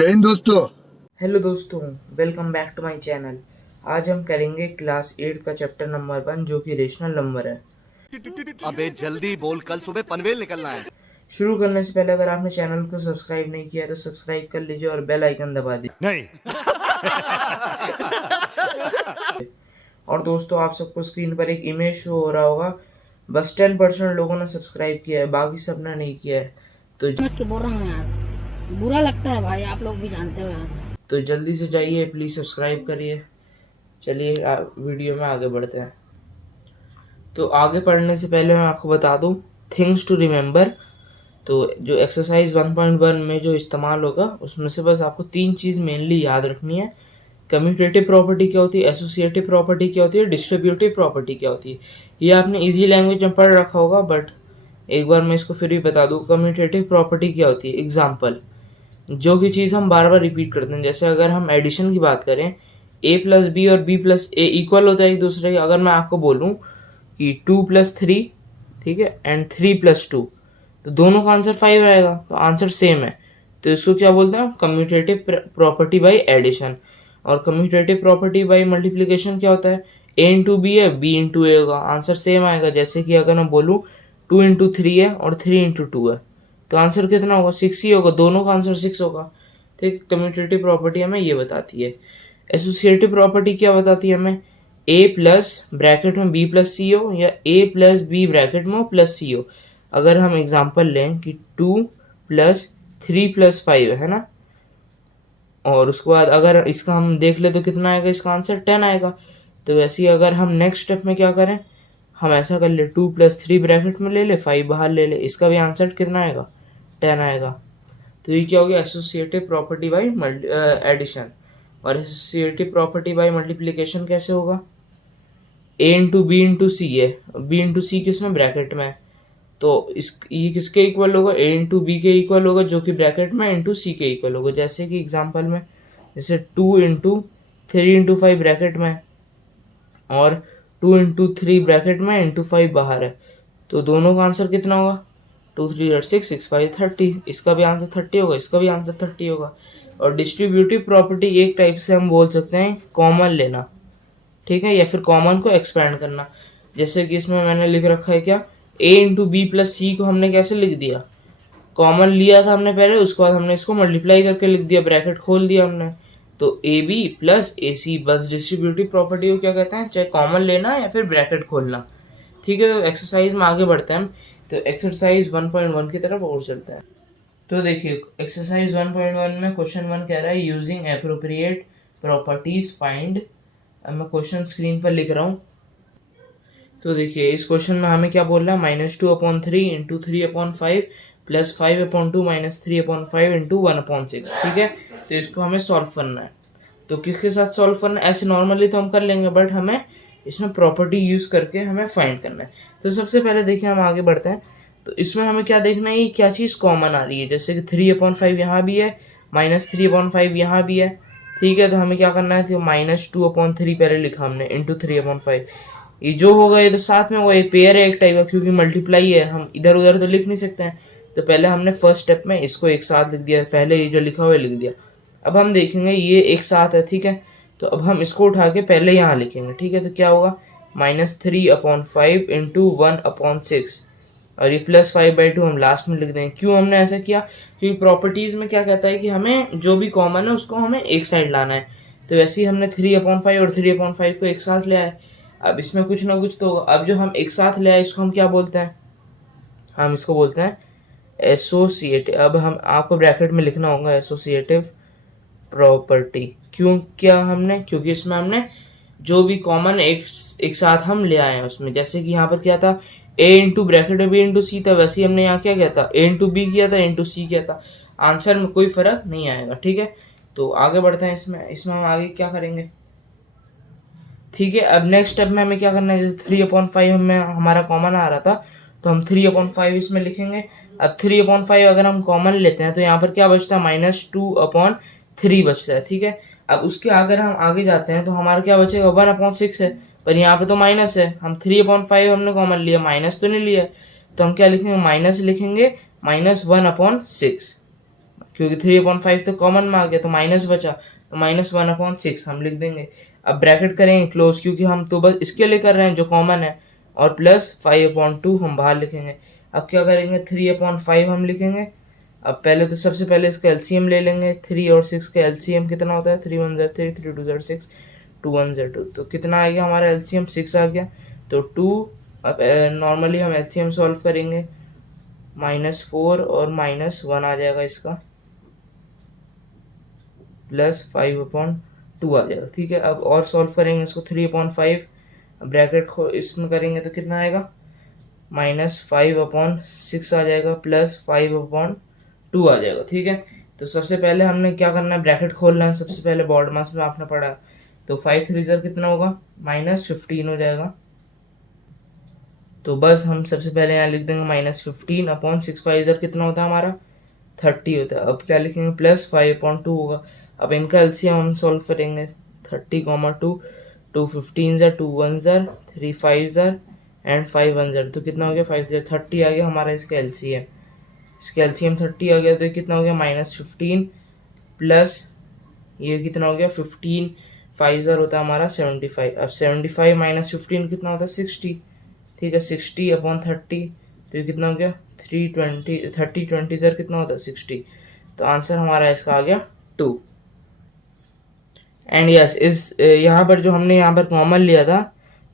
जय हिंद दोस्तों। हेलो दोस्तों, welcome back to my channel. आज हम करेंगे क्लास 8 का चैप्टर नंबर 1 जो कि रेशनल नंबर है। अबे जल्दी बोल, कल सुबह पनवेल निकलना है। शुरू करने से पहले अगर आपने चैनल को सब्सक्राइब नहीं किया है तो सब्सक्राइब कर लीजिए और बेल आइकन दबा दीजिए। नहीं। और दोस्तों, आप सबको स्क्रीन पर एक इमेज शो हो रहा होगा। बस 10% लोगों ने सब्सक्राइब किया है, बाकी सब ने नहीं किया है। तो समझ के बोल रहा हूँ यार, बुरा लगता है भाई, आप लोग भी जानते हो यार। तो जल्दी से जाइए, प्लीज़ सब्सक्राइब करिए। चलिए वीडियो में आगे बढ़ते हैं। तो आगे पढ़ने से पहले मैं आपको बता दूं थिंग्स टू रिमेंबर। तो जो एक्सरसाइज 1.1 में जो इस्तेमाल होगा उसमें से बस आपको 3 चीज़ मेनली याद रखनी है। कम्यूटेटिव प्रॉपर्टी क्या होती है, एसोसिएटिव प्रॉपर्टी क्या होती है, डिस्ट्रीब्यूटिव प्रॉपर्टी क्या होती है। ये आपने इजी लैंग्वेज में पढ़ रखा होगा, बट एक बार मैं इसको फिर भी बता दूं। कम्यूटेटिव प्रॉपर्टी क्या होती है, एग्जाम्पल जो की चीज़ हम बार बार रिपीट करते हैं। जैसे अगर हम एडिशन की बात करें, a प्लस बी और b प्लस ए इक्वल होता है एक दूसरे के। अगर मैं आपको बोलूँ कि 2 प्लस 3, ठीक है, एंड 3 प्लस 2, तो दोनों का आंसर 5 आएगा, तो आंसर सेम है। तो इसको क्या बोलते हैं, कम्यूटेटिव प्रॉपर्टी बाई एडिशन। और कम्यूटेटिव प्रॉपर्टी बाई मल्टीप्लिकेशन क्या होता है, a इंटू बी है, b इंटू ए होगा, आंसर सेम आएगा। जैसे कि अगर मैं बोलूँ 2 इंटू 3 है और 3 इंटू 2 है, तो आंसर कितना होगा, 6 ही होगा, दोनों का आंसर 6 होगा। ठीक, कम्यूटेटिव प्रॉपर्टी हमें ये बताती है। एसोसिएटिव प्रॉपर्टी क्या बताती है हमें, a प्लस ब्रैकेट में b प्लस सी हो या a प्लस बी ब्रैकेट में प्लस सी हो। अगर हम एग्जांपल लें कि 2 प्लस 3 प्लस 5 है ना, और उसके बाद अगर इसका हम देख ले तो कितना आएगा, इसका आंसर 10 आएगा। तो वैसे ही अगर हम नेक्स्ट स्टेप में क्या करें, हम ऐसा कर ले 2 प्लस 3 ब्रैकेट में ले ले, 5 बाहर ले ले, इसका भी आंसर कितना आएगा, 10 आएगा। तो ये क्या हो गया, एसोसिएटिव प्रॉपर्टी बाई एडिशन। और एसोसिएटिव प्रॉपर्टी बाई मल्टीप्लिकेशन कैसे होगा, a इंटू बी इंटू सी है, b इंटू सी किसमें, ब्रैकेट में, तो ये किसके इक्वल होगा, a इंटू बी के इक्वल होगा जो कि ब्रैकेट में इंटू सी के इक्वल होगा। जैसे कि एग्जांपल में, जैसे 2 इंटू 3 इंटू 5 ब्रैकेट में और 2 इंटू 3 ब्रैकेट में इंटू 5 बाहर है, तो दोनों का आंसर कितना होगा, 2 3 6 6 5 30। इसका भी आंसर 30 होगा, इसका भी आंसर 30 होगा। और डिस्ट्रीब्यूटिव प्रॉपर्टी एक टाइप से हम बोल सकते हैं कॉमन लेना, ठीक है, या फिर कॉमन को एक्सपैंड करना। जैसे कि इसमें मैंने लिख रखा है क्या, a इंटू बी प्लस सी को हमने कैसे लिख दिया, कॉमन लिया था हमने पहले, उसके बाद हमने इसको मल्टीप्लाई करके लिख दिया, ब्रैकेट खोल दिया हमने, तो ए बी प्लस ए सी। बस डिस्ट्रीब्यूटिव प्रॉपर्टी को क्या कहते हैं, चाहे कॉमन लेना या फिर ब्रैकेट खोलना। ठीक है, तो एक्सरसाइज में आगे बढ़ते हैं। तो एक्सरसाइज 1.1 की तरफ और चलते हैं। तो देखिए एक्सरसाइज 1.1 में क्वेश्चन 1 कह रहा है यूजिंग एप्रोप्रिएट प्रॉपर्टीज फाइंड। अब मैं क्वेश्चन स्क्रीन पर लिख रहा हूँ। तो देखिए इस क्वेश्चन में हमें क्या बोल रहा है, -2/3 इंटू 3/5 प्लस 5/2 माइनस 3/5 इंटू 1/6। ठीक है, तो इसको हमें सॉल्व करना है। तो किसके साथ सॉल्व करना है, ऐसे नॉर्मली तो हम कर लेंगे, बट हमें इसमें प्रॉपर्टी यूज करके हमें फाइंड करना है। तो सबसे पहले देखिए हम आगे बढ़ते हैं। तो इसमें हमें क्या देखना है, ये क्या चीज़ कॉमन आ रही है। जैसे कि 3/5 यहाँ भी है, -3/5 यहाँ भी है। ठीक है, तो हमें क्या करना है, तो -2/3 पहले लिखा हमने इंटू 3/5। ये जो होगा ये तो साथ में होगा, ये पेयर है एक टाइप का, क्योंकि मल्टीप्लाई है, हम इधर उधर तो लिख नहीं सकते हैं। तो पहले हमने फर्स्ट स्टेप में इसको एक साथ लिख दिया, पहले ये जो लिखा हुआ है लिख दिया। अब हम देखेंगे ये एक साथ है, ठीक है, तो अब हम इसको उठा के पहले यहाँ लिखेंगे। ठीक है, तो क्या होगा, -3/5 इंटू 1/6, और ये +5/2 हम लास्ट में लिख देंगे। क्यों हमने ऐसा किया, क्योंकि प्रॉपर्टीज़ में क्या कहता है कि हमें जो भी कॉमन है उसको हमें एक साइड लाना है। तो वैसे ही हमने 3/5 और 3/5 को एक साथ ले आए। अब इसमें कुछ ना कुछ तो होगा। अब जो हम एक साथ ले आए इसको हम क्या बोलते हैं, हम इसको बोलते हैं एसोसिएटिव। अब हम आपको ब्रैकेट में लिखना होगा एसोसिएटिव प्रॉपर्टी। क्यों किया हमने, क्योंकि इसमें हमने जो भी कॉमन एक साथ हम ले आए हैं उसमें। जैसे कि यहाँ पर क्या था, a इंटू ब्रैकेट में b इंटू सी था, वैसे ही हमने यहाँ क्या किया था, a इंटू बी किया था, इंटू सी किया था, आंसर में कोई फर्क नहीं आएगा। ठीक है, तो आगे बढ़ते हैं। इसमें हम आगे क्या करेंगे, ठीक है। अब नेक्स्ट स्टेप में हमें क्या करना है, जैसे 3/5 में हमारा कॉमन आ रहा था, तो हम 3/5 इसमें लिखेंगे। अब 3/5 अगर हम कॉमन लेते हैं तो यहाँ पर क्या बचता है, -2/3 बचता है। ठीक है, अब उसके अगर हम आगे जाते हैं तो हमारा क्या बचेगा, 1/6 है, पर यहाँ पे तो माइनस है। हम 3/5 हमने कॉमन लिया, माइनस तो नहीं लिया, तो हम क्या लिखेंगे, माइनस लिखेंगे, -1/6, क्योंकि 3/5 तो कॉमन में आ गया, तो माइनस बचा, तो -1/6 हम लिख देंगे। अब ब्रैकेट करेंगे क्लोज, क्योंकि हम तो बस इसके लिए कर रहे हैं जो कॉमन है, और प्लस 5/2 हम बाहर लिखेंगे। अब क्या करेंगे, 3/5 हम लिखेंगे। अब पहले तो सबसे पहले इसका एलसीएम ले लेंगे। 3 और 6 का एलसीएम कितना होता है, 3 1 3 3 2 6 2 1 2, तो कितना आ गया हमारा एलसीएम, 6 आ गया। तो 2, अब नॉर्मली हम एलसीएम सॉल्व करेंगे, -4 और -1 आ जाएगा इसका, प्लस 5/2 आ जाएगा। ठीक है, अब और सॉल्व करेंगे इसको, 3/5 ब्रैकेट इसमें करेंगे तो कितना आएगा, -5/6 आ जाएगा, प्लस 5/2 आ जाएगा। ठीक है, तो सबसे पहले हमने क्या करना है, ब्रैकेट खोलना है। सबसे पहले बॉर्ड मास में आपने पढ़ा, तो 5 3 कितना होगा, -15 हो जाएगा। तो बस हम सबसे पहले यहाँ लिख देंगे -15/6, 5 कितना होता है हमारा, 30 होता है। अब क्या लिखेंगे, प्लस 5/2 होगा। अब इनका एलसीएम हम सॉल्व करेंगे, 30, 2 15 2 1 3 5 एंड 5 1 तो कितना हो गया, 5 30 आ गया हमारा इसका एलसीएम। इसका एलसीएम 30 आ गया, तो ये कितना हो गया, -15 प्लस ये कितना हो गया, 15 5 होता है हमारा 75। अब 75 -15 कितना होता है, 60। ठीक है, 60/30, तो ये कितना हो गया, 320 30 20 कितना होता है, 60। तो आंसर हमारा इसका आ गया 2। एंड यस, इस यहाँ पर जो हमने यहाँ पर कॉमन लिया था,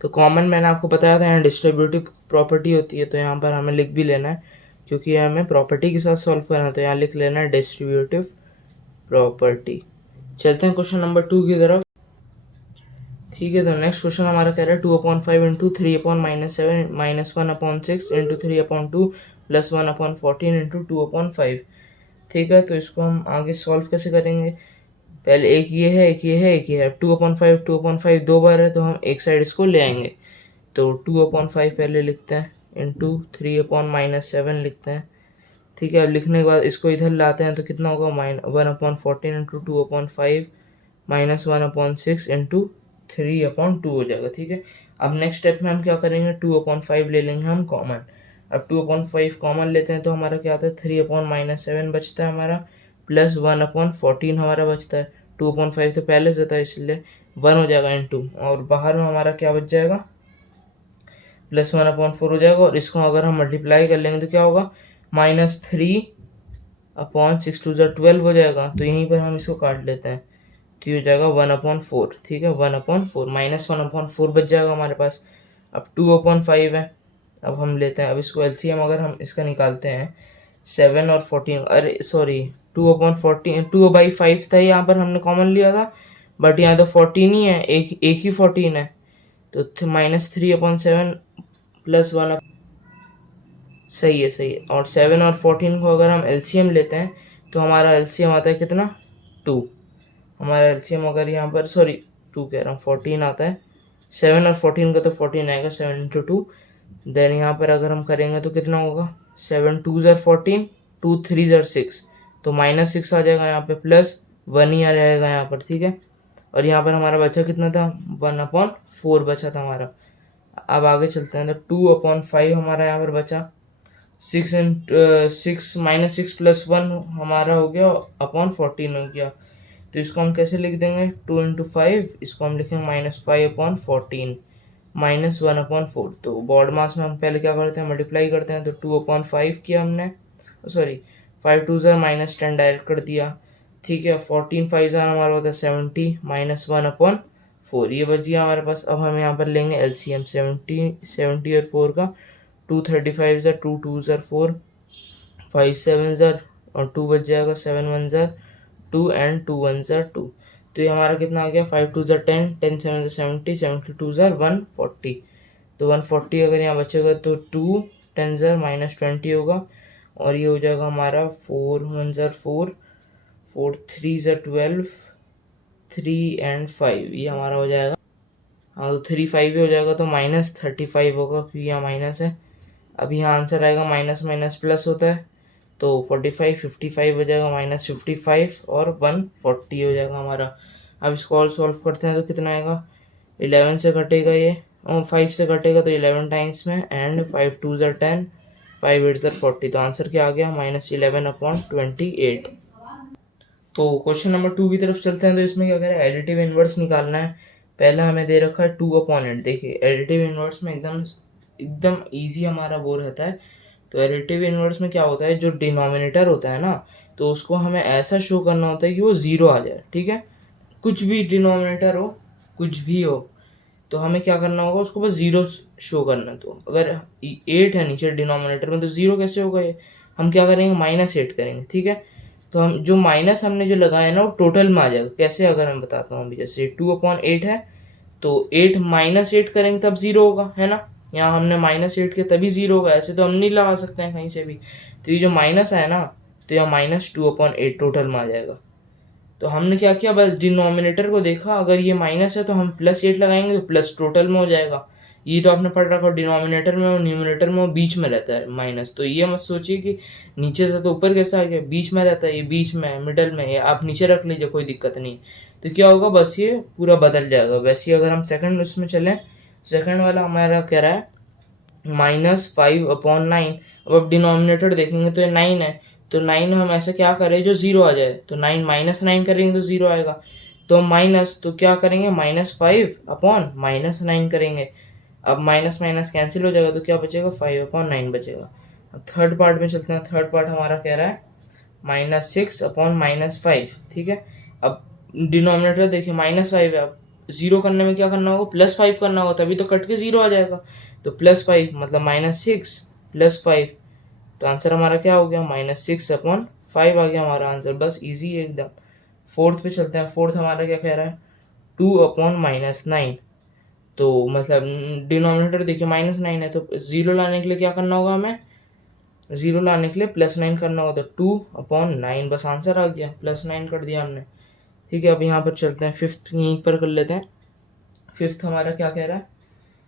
तो कॉमन मैंने आपको बताया था यहाँ डिस्ट्रीब्यूटिव प्रॉपर्टी होती है, तो यहाँ पर हमें लिख भी लेना है, क्योंकि हमें प्रॉपर्टी के साथ सॉल्व करना है, तो यहाँ लिख लेना है डिस्ट्रीब्यूटिव प्रॉपर्टी। चलते हैं क्वेश्चन नंबर 2 की तरफ। ठीक है, तो नेक्स्ट क्वेश्चन हमारा कह रहा है 2/5 इंटू 3/-7 -1/6 इंटू 3/2 प्लस 1/14 इंटू 2/5। ठीक है, तो इसको हम आगे सॉल्व कैसे करेंगे, पहले एक ये है, एक ये है, एक ये है। 2/5 दो बार है, तो हम एक साइड इसको ले आएंगे। तो 2/5 पहले लिखते हैं, इंटू 3/-7 लिखते हैं। ठीक है, अब लिखने के बाद इसको इधर लाते हैं, तो कितना होगा, 1/14 इंटू 2/5 -1/6 इंटू 3/2 हो जाएगा। ठीक है, अब नेक्स्ट स्टेप में हम क्या करेंगे, 2/5 ले लेंगे हम कॉमन। अब 2/5 कॉमन लेते हैं, तो हमारा क्या आता है, 3/-7 बचता है हमारा, प्लस 1/14 हमारा बचता है। 2/5 तो पहले से था, इसलिए 1 हो जाएगा इंटू, और बाहर में हमारा क्या बच जाएगा, प्लस 1/4 हो जाएगा। और इसको अगर हम मल्टीप्लाई कर लेंगे तो क्या होगा, -3/6 2 12 हो जाएगा। तो यहीं पर हम इसको काट लेते हैं, तो ये हो जाएगा 1/4। ठीक है, 1/4 -1/4 बच जाएगा हमारे पास। अब 2/5 है, अब हम लेते हैं, अब इसको एलसीएम अगर हम इसका निकालते हैं, 7 और 14, अरे सॉरी 2/14 2/5 था यहाँ पर, हमने कॉमन लिया था, बट यहाँ तो 14 ही है, एक ही 14 है, तो -3/7 प्लस 1, सही है सही है। और 7 और 14 को अगर हम एलसीएम लेते हैं, तो हमारा एलसीएम आता है कितना, 2। हमारा एलसीएम अगर यहाँ पर, सॉरी 2 कह रहा हूँ, 14 आता है। 7 और 14 का तो 14 आएगा, 7 इंटू 2। देन यहाँ पर अगर हम करेंगे तो कितना होगा, 7 2 14, 2 3 6, तो -6 आ जाएगा यहाँ पे, प्लस 1 ही आ जाएगा यहाँ पर। ठीक है, और यहाँ पर हमारा बचा कितना था, 1/4 बचा था हमारा। अब आगे चलते हैं, तो 2/5 हमारा यहाँ पर बचा, 6 -6 प्लस 1 हमारा हो गया /14 हो गया। तो इसको हम कैसे लिख देंगे, 2 इंटू 5, इसको हम लिखेंगे -5/14 -1/4। तो बॉड मास में हम पहले क्या करते हैं, मल्टीप्लाई करते हैं। तो 2/5 किया हमने, सॉरी 5 2 -10 डायरेक्ट कर दिया। ठीक है, 14 5 हमारा होता है 70 -1/4, ये बच गया हमारे पास। अब हम यहाँ पर लेंगे एलसीएम 70 और 4 का, 2 35 2 2 4 5 7 और 2 बच जाएगा, 7 1 2 एंड 2 1 2। तो ये हमारा कितना आ गया, 5 2 10 10 7 70 72 140। तो 140 अगर यहाँ बचेगा, तो 2 10 -20 होगा, और ये हो जाएगा हमारा 4 1 4 4 3 12 3 एंड 5, ये हमारा हो जाएगा। हाँ, तो 3 5 ही हो जाएगा, तो -35 होगा, क्योंकि यहाँ माइनस है। अब यहाँ आंसर आएगा, माइनस माइनस प्लस होता है, तो 45 55 हो जाएगा, -55 और 140 हो जाएगा हमारा। अब इसको और सॉल्व करते हैं, तो कितना आएगा, 11 से कटेगा ये, और 5 से कटेगा, तो 11 टाइम्स में, एंड 5 2 10 5 8 40। तो आंसर क्या आ गया, -11/28। तो क्वेश्चन नंबर 2 की तरफ चलते हैं। तो इसमें क्या कह रहा है, एडिटिव इनवर्स निकालना है। पहला हमें दे रखा है 2/8। देखिए एडिटिव इनवर्स में एकदम एकदम ईजी हमारा वो रहता है। तो एडिटिव इनवर्स में क्या होता है, जो डिनोमिनेटर होता है ना, तो उसको हमें ऐसा शो करना होता है कि वो ज़ीरो आ जाए। ठीक है, कुछ भी डिनोमिनेटर हो, कुछ भी हो, तो हमें क्या करना होगा, उसको बस ज़ीरो शो करना है। तो अगर 8 है नीचे डिनोमिनेटर में, तो ज़ीरो कैसे होगा ये, हम क्या करेंगे, -8 करेंगे। ठीक है, तो हम जो माइनस हमने जो लगाया ना, वो टोटल में आ जाएगा। कैसे, अगर मैं बताता हूँ अभी, जैसे 2/8 है, तो 8 -8 करेंगे तब ज़ीरो होगा, है ना। यहाँ हमने -8 के तभी ज़ीरो होगा, ऐसे तो हम नहीं लगा सकते हैं कहीं से भी। तो ये जो माइनस है ना, तो यहाँ -2/8 टोटल में आ जाएगा। तो हमने क्या किया, बस डिनोमिनेटर को देखा, अगर ये माइनस है तो हम +8 लगाएंगे तो प्लस टोटल में हो जाएगा। ये तो आपने पढ़ रखा, डिनोमिनेटर में और न्यूमिनेटर में बीच में रहता है माइनस। तो ये मत सोचिए कि नीचे से तो ऊपर कैसा आ गया, बीच में रहता है, ये बीच में है, मिडल में है। आप नीचे रख लीजिए, कोई दिक्कत नहीं। तो क्या होगा, बस ये पूरा बदल जाएगा। वैसे ही अगर हम सेकंड उसमें चलें, सेकंड वाला हमारा कह रहा है -5/9। अब डिनोमिनेटर देखेंगे तो ये 9 है, तो 9 हम ऐसे क्या करें जो ज़ीरो आ जाए। तो 9 -9 करेंगे तो ज़ीरो आएगा। तो माइनस, तो क्या करेंगे, -5/-9 करेंगे। अब माइनस माइनस कैंसिल हो जाएगा, तो क्या बचेगा, 5/9 बचेगा। अब थर्ड पार्ट में चलते हैं। थर्ड पार्ट हमारा कह रहा है -6/-5। ठीक है, अब डिनोमिनेटर देखिए -5 है। अब ज़ीरो करने में क्या करना होगा, +5 करना होगा, तभी तो कट के ज़ीरो आ जाएगा। तो +5 मतलब -6 +5, तो आंसर हमारा क्या हो गया, -6/5 आ गया हमारा आंसर। बस इजी है एकदम। फोर्थ पे चलते हैं। फोर्थ हमारा क्या कह रहा है, 2/-9। तो मतलब डिनोमिनेटर देखिए -9 है, तो ज़ीरो लाने के लिए क्या करना होगा हमें, ज़ीरो लाने के लिए +9 करना होगा। तो 2/9, बस आंसर आ गया, +9 कर दिया हमने। ठीक है, अब यहाँ पर चलते हैं, फिफ्थ यहीं पर कर लेते हैं। फिफ्थ हमारा क्या कह रहा है,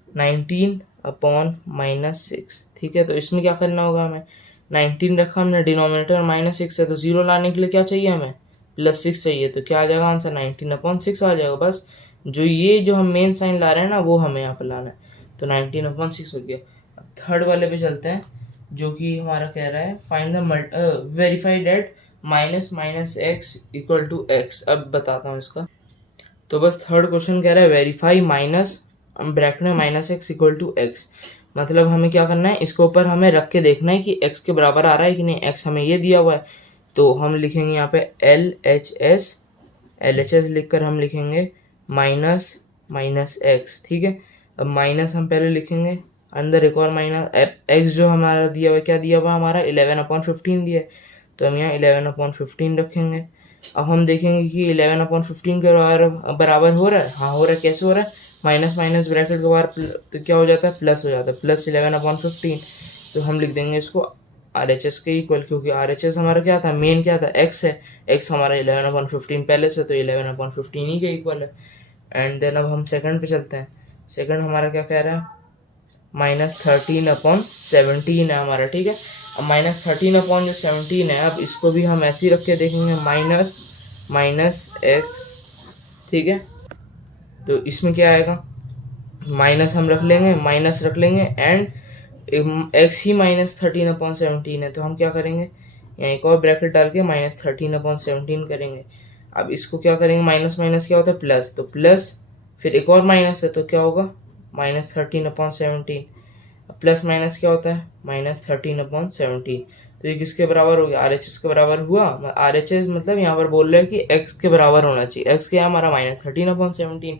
19/-6। ठीक है, तो इसमें क्या करना होगा हमें, 19 रखा हमने, डिनोमिनेटर -6 है, तो ज़ीरो लाने के लिए क्या चाहिए हमें, +6 चाहिए। तो क्या आ जाएगा आंसर, 19/6 आ जाएगा। बस जो हम मेन साइन ला रहे हैं ना, वो हमें यहाँ पर लाना है। तो 19/6 हो गया। अब थर्ड वाले पे चलते हैं, जो कि हमारा कह रहा है find the verify date -x = x। अब बताता हूँ इसका। तो बस थर्ड क्वेश्चन कह रहा है वेरीफाई ब्रैकेट में -x = x। मतलब हमें क्या करना है, इसके ऊपर हमें रख के देखना है कि x के बराबर आ रहा है कि नहीं। x हमें ये दिया हुआ है, तो हम लिखेंगे यहाँ पे LHS लिखकर हम लिखेंगे -x। ठीक है, अब माइनस हम पहले लिखेंगे, अंदर एक और माइनस, x जो हमारा दिया हुआ है, क्या दिया हुआ हमारा 11/15 दिया है, तो हम यहाँ 11/15 रखेंगे। अब हम देखेंगे कि 11/15 के बराबर हो रहा है। हाँ हो रहा है। कैसे हो रहा है, माइनस माइनस ब्रैकेट के बाहर तो क्या हो जाता है, प्लस हो जाता है, +11/15। तो हम लिख देंगे इसको RHS के इक्वल, क्योंकि RHS हमारा क्या था, मेन क्या था, x है। x हमारा 11/15 पहले से, तो 11/15 ही के इक्वल है। एंड देन अब हम सेकंड पे चलते हैं। सेकंड हमारा क्या कह रहा है, -13/17 है हमारा। ठीक है, अब -13/17 है, अब इसको भी हम ऐसे ही रख के देखेंगे, -x। ठीक है, तो इसमें क्या आएगा, माइनस हम रख लेंगे, माइनस रख लेंगे, एंड x ही -13/17 है, तो हम क्या करेंगे, यहाँ एक और ब्रैकेट डाल के -13/17 करेंगे। अब इसको क्या करेंगे, माइनस माइनस क्या होता है, प्लस, तो प्लस, फिर एक और माइनस है, तो क्या होगा, -13/17। प्लस माइनस क्या होता है, -13/17। तो ये किसके बराबर हो गया, RHS के बराबर हुआ। RHS मतलब यहाँ पर बोल रहे हैं कि x के बराबर होना चाहिए। x क्या है हमारा, -13/17।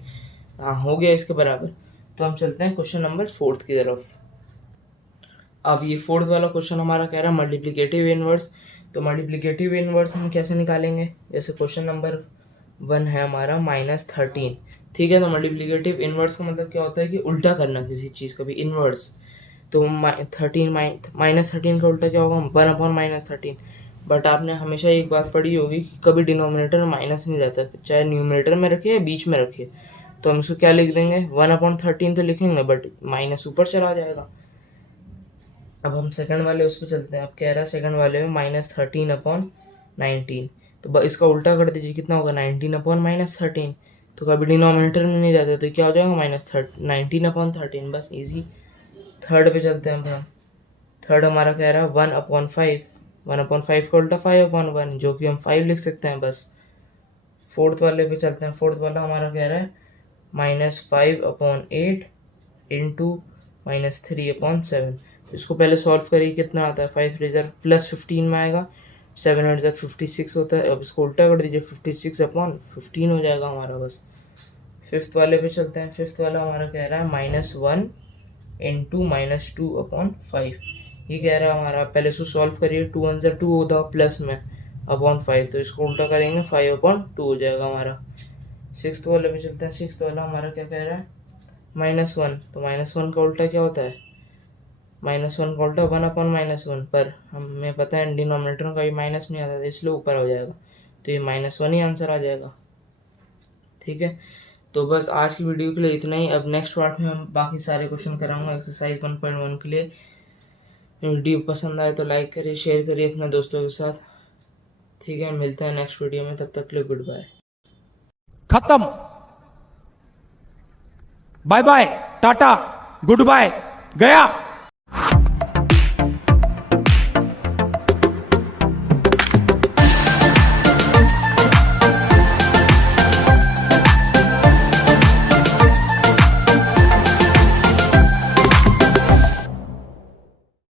हाँ हो गया इसके बराबर। तो हम चलते हैं क्वेश्चन नंबर 4 की तरफ। अब ये फोर्थ वाला क्वेश्चन हमारा कह रहा है मल्टीप्लिकेटिव इनवर्स। तो मल्टीप्लिकेटिव इनवर्स हम कैसे निकालेंगे, जैसे क्वेश्चन नंबर 1 है हमारा -13। ठीक है, तो मल्टीप्लिकेटिव इनवर्स का मतलब क्या होता है कि उल्टा करना किसी चीज़ का भी, इनवर्स। तो -13 का उल्टा क्या होगा, 1/-13। बट आपने हमेशा एक बात पढ़ी होगी कि कभी डिनोमिनेटर में माइनस नहीं रहता, चाहे न्यूमिनेटर में रखे या बीच में रखे। तो हम इसको क्या लिख देंगे, 1/13 तो लिखेंगे, बट माइनस ऊपर चला जाएगा। अब हम सेकंड वाले उस पर चलते हैं। अब कह रहा है सेकंड वाले में -13/19। तो इसका उल्टा कर दीजिए, कितना होगा, 19/-13। तो कभी डिनोमिनेटर में नहीं रहता, तो क्या हो जाएगा, -19/13। बस इजी। थर्ड पे चलते हैं हम। थर्ड हमारा कह रहा है 1/5। 1/5 का उल्टा 5/1, जो कि हम 5 लिख सकते हैं बस। फोर्थ वाले पे चलते हैं। फोर्थ वाला हमारा कह रहा है -5/8 इंटू -3/7। तो इसको पहले सॉल्व करिए, कितना आता है, 5 रिजर्व +15 में आएगा, 7 रिजर्व 56 होता है। अब इसको उल्टा कर दीजिए, 56/15 हो जाएगा हमारा बस। फिफ्थ वाले पे चलते हैं। फिफ्थ वाला हमारा कह रहा है -1 इंटू -2/5। ये कह रहा है हमारा, पहले इसको सॉल्व करिए, 2 1 2 होता प्लस में /5, तो इसको उल्टा करेंगे 5/2 हो जाएगा हमारा। सिक्स्थ वाले पे चलते हैं। सिक्स्थ वाला हमारा क्या कह रहा है, -1, तो -1 का उल्टा क्या होता है, -1 का उल्टा 1/-1, पर हमें पता है डिनोमिनेटर का भी माइनस नहीं आता था, इसलिए ऊपर हो जाएगा, तो ये -1 ही आंसर आ जाएगा। ठीक है, तो बस आज की वीडियो के लिए इतना ही। अब नेक्स्ट पार्ट में हम बाकी सारे क्वेश्चन कराऊंगा एक्सरसाइज 1.1 के लिए। वीडियो पसंद आए तो लाइक करिए, शेयर करिए अपने दोस्तों के साथ। ठीक है, मिलते हैं नेक्स्ट वीडियो में, तब तक के लिए गुड बाय। खत्म, bye bye, tata, good bye, गया।